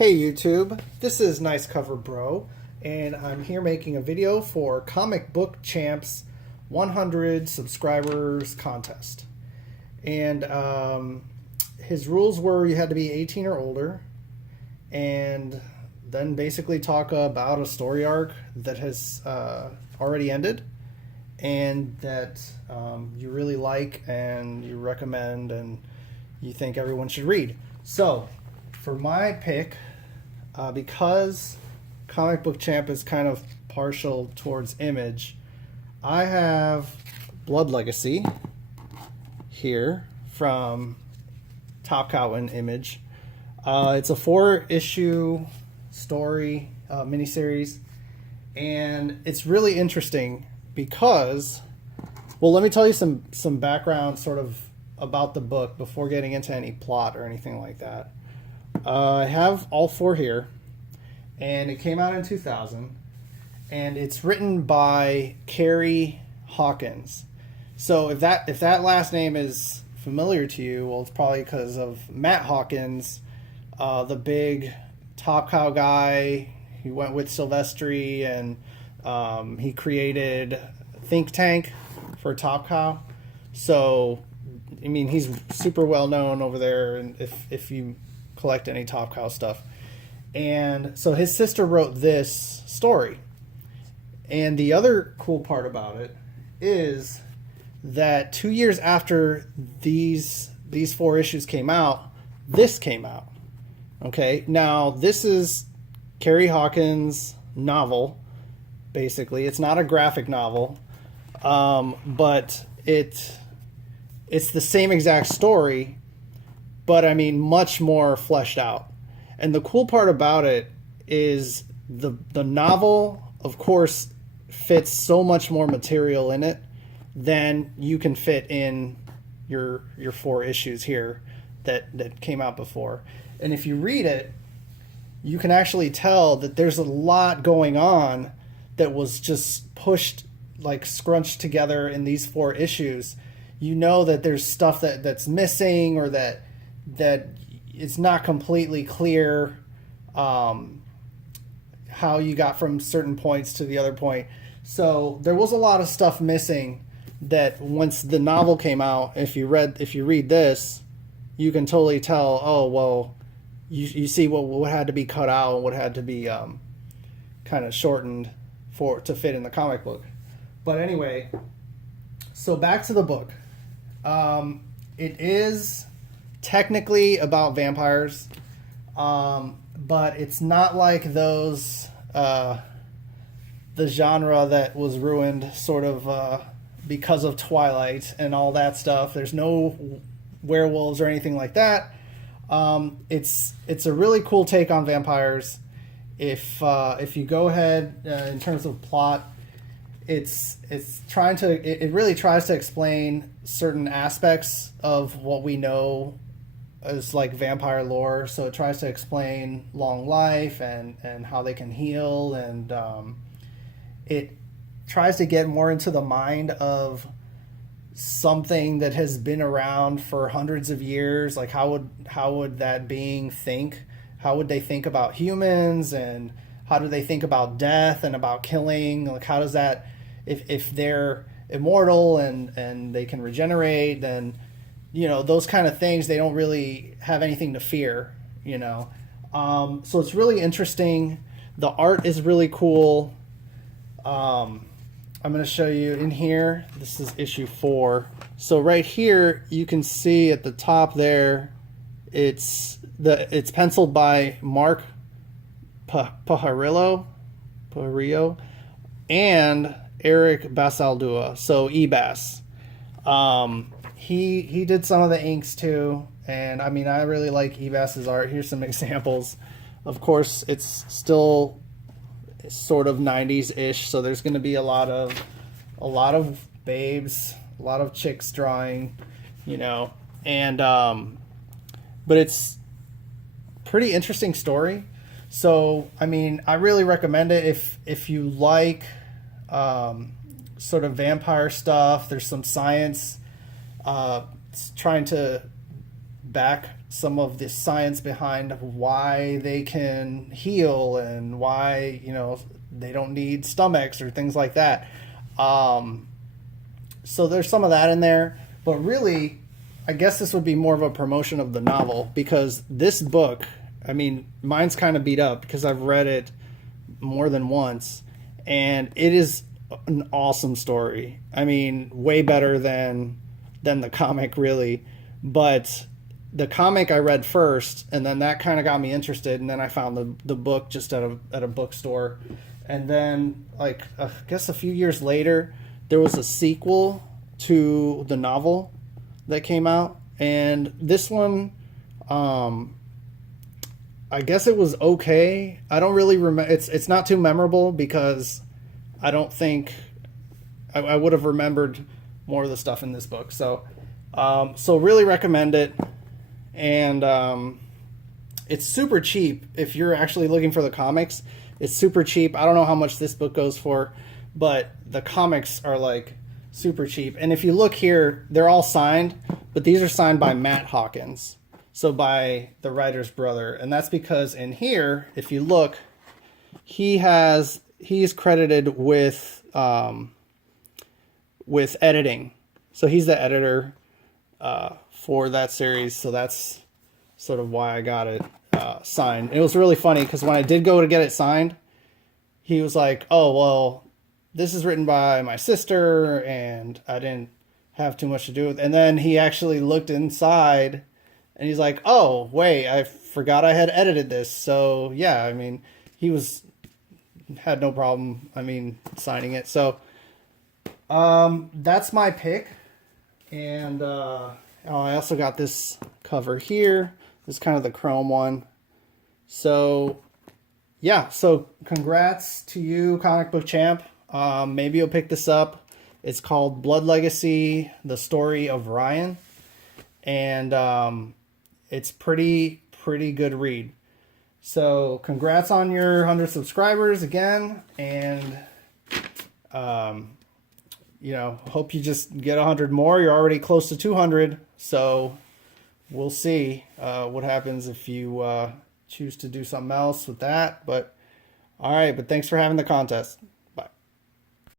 Hey YouTube, this is Nice Cover Bro, and I'm here making a video for Comic Book Champs 100 subscribers contest. And his rules were you had to be 18 or older, and then basically talk about a story arc that has already ended, and that you really like and you recommend and you think everyone should read. So, for my pick, because Comic Book Champ is kind of partial towards Image, I have Blood Legacy here from Top Cow and Image. It's a 4-issue story miniseries, and it's really interesting because, well, let me tell you some background sort of about the book before getting into any plot or anything like that. I have all 4 here, and it came out in 2000, and it's written by Carrie Hawkins. So if that last name is familiar to you, well, it's probably because of Matt Hawkins, the big Top Cow guy. He went with Silvestri, and he created Think Tank for Top Cow. So, I mean, he's super well known over there, and if you collect any Top Cow stuff. And so his sister wrote this story. And the other cool part about it is that 2 years after these 4 issues came out, this came out. Okay, now this is Carrie Hawkins' novel, basically. It's not a graphic novel, but it's the same exact story, but I mean much more fleshed out. And the cool part about it is the novel, of course, fits so much more material in it than you can fit in your 4 issues here that came out before. And if you read it, you can actually tell that there's a lot going on that was just pushed, like scrunched together in these 4 issues. You know that there's stuff that's missing, or that it's not completely clear how you got from certain points to the other point. So there was a lot of stuff missing that once the novel came out, if you read this, you can totally tell, oh, well, you see what had to be cut out and what had to be kind of shortened to fit in the comic book. But anyway, so back to the book. It is technically about vampires, but it's not like those the genre that was ruined sort of because of Twilight and all that stuff. There's no werewolves or anything like that. It's a really cool take on vampires. If you go ahead in terms of plot, it really tries to explain certain aspects of what we know as like vampire lore. So it tries to explain long life and how they can heal, and it tries to get more into the mind of something that has been around for hundreds of years. Like how would that being think? How would they think about humans, and how do they think about death and about killing? Like how does that, if they're immortal and they can regenerate, then, you know, those kind of things, they don't really have anything to fear, you know. So it's really interesting. The art is really cool. I'm going to show you in here. This is issue 4. So right here, you can see at the top there, it's penciled by Mark Pajarillo and Eric Basaldua. So Ebas. He did some of the inks too, and I mean, I really like Ebas's art. Here's some examples. Of course, it's still sort of 90s-ish, so there's going to be a lot of babes, a lot of chicks drawing, you know, and but it's pretty interesting story. So I mean, I really recommend it if you like sort of vampire stuff. There's some science trying to back some of the science behind why they can heal and why, you know, they don't need stomachs or things like that. So there's some of that in there, but really, I guess this would be more of a promotion of the novel, because this book, I mean, mine's kind of beat up because I've read it more than once, and it is an awesome story. I mean, way better than the comic, really. But the comic I read first, and then that kind of got me interested, and then I found the book just at a bookstore. And then, like, I guess a few years later, there was a sequel to the novel that came out, and this one, I guess it was okay. I don't really remember. It's not too memorable because I don't think I would have remembered more of the stuff in this book. So really recommend it, and it's super cheap if you're actually looking for the comics. It's super cheap. I don't know how much this book goes for, but the comics are like super cheap. And if you look here, they're all signed, but these are signed by Matt Hawkins, so by the writer's brother. And that's because in here, if you look, he's credited with editing. So he's the editor for that series. So that's sort of why I got it signed. It was really funny because when I did go to get it signed, he was like, "Oh, well, this is written by my sister," and I didn't have too much to do with it. And then he actually looked inside, and he's like, "Oh, wait, I forgot I had edited this." So yeah, I mean, had no problem, signing it. So that's my pick. And I also got this cover here. This is kind of the chrome one. So yeah, so congrats to you, Comic Book Champ. Maybe you'll pick this up. It's called Blood Legacy, The Story of Ryan. And it's pretty good read. So congrats on your 100 subscribers again. And, hope you just get 100 more. You're already close to 200. So we'll see what happens if you choose to do something else with that. But all right, but thanks for having the contest.